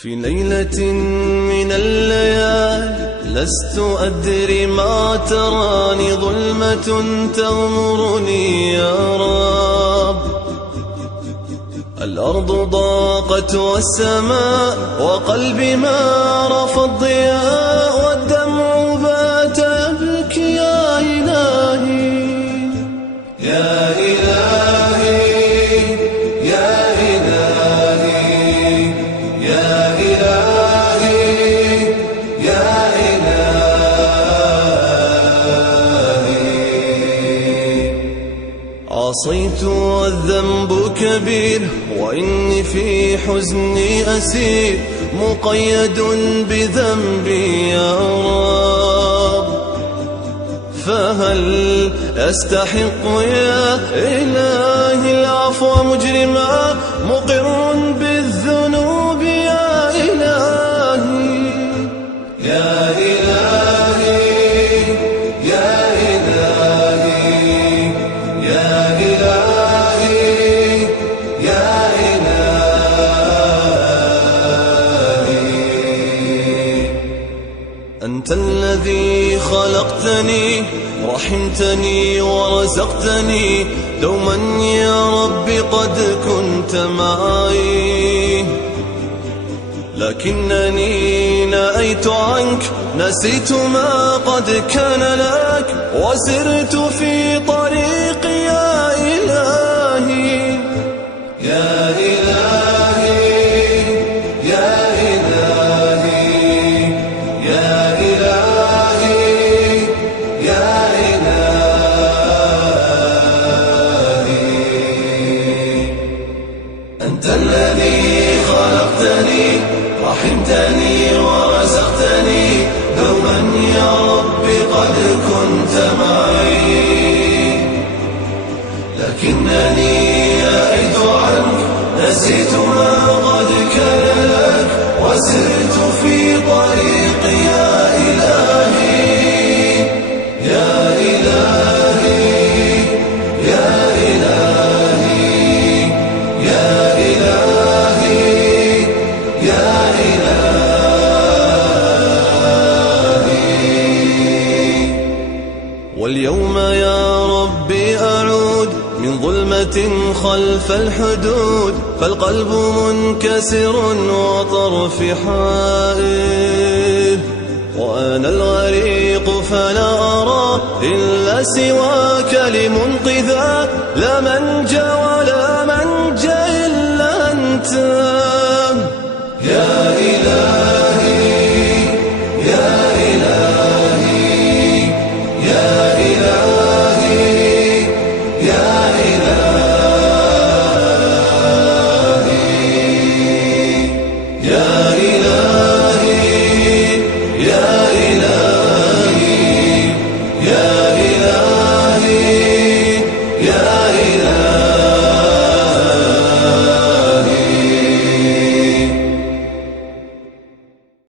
في ليلة من الليالي لست أدري ما تراني، ظلمة تغمرني يا رب. الأرض ضاقت والسماء وقلبي ما رفض ضياء، والدمع بات يبكي يا إلهي يا إلهي يا إلهي يا إلهي يا إلهي. عصيت والذنب كبير وإني في حزني أسير، مقيد بذنبي يا رب. فهل أستحق يا إلهي العفو مجرما، مقر بالذنوب يا إلهي يا إلهي يا إلهي يا إلهي يا إلهي. أنت الذي خلقتني رحمتني ورزقتني، دوما يا رب قد كنت معي، لكنني نأيت عنك، نسيت ما قد كان لك، وسرت في طريقي يا إلهي يا إلهي يا إلهي يا إلهي يا إلهي. أنت الذي خلقتني رحمتني ورزقتني، دوما يا رب قد كنت معي، لكنني أئد عنك، نسيت ما قد كان لك، وسرت في طريقي يا إلهي يا إلهي يا إلهي يا إلهي يا إلهي. واليوم يا ربي أعود من ظلمة خلف الحدود، فالقلب منكسر وطرفي حائر، وأنا الغريق فلا أرى إلا سواك لمنقذا، لا منجا ولا منجا إلا أنت يا إلهي يا إلهي يا إلهي يا إلهي يا إلهي يا إلهي يا إلهي يا إلهي.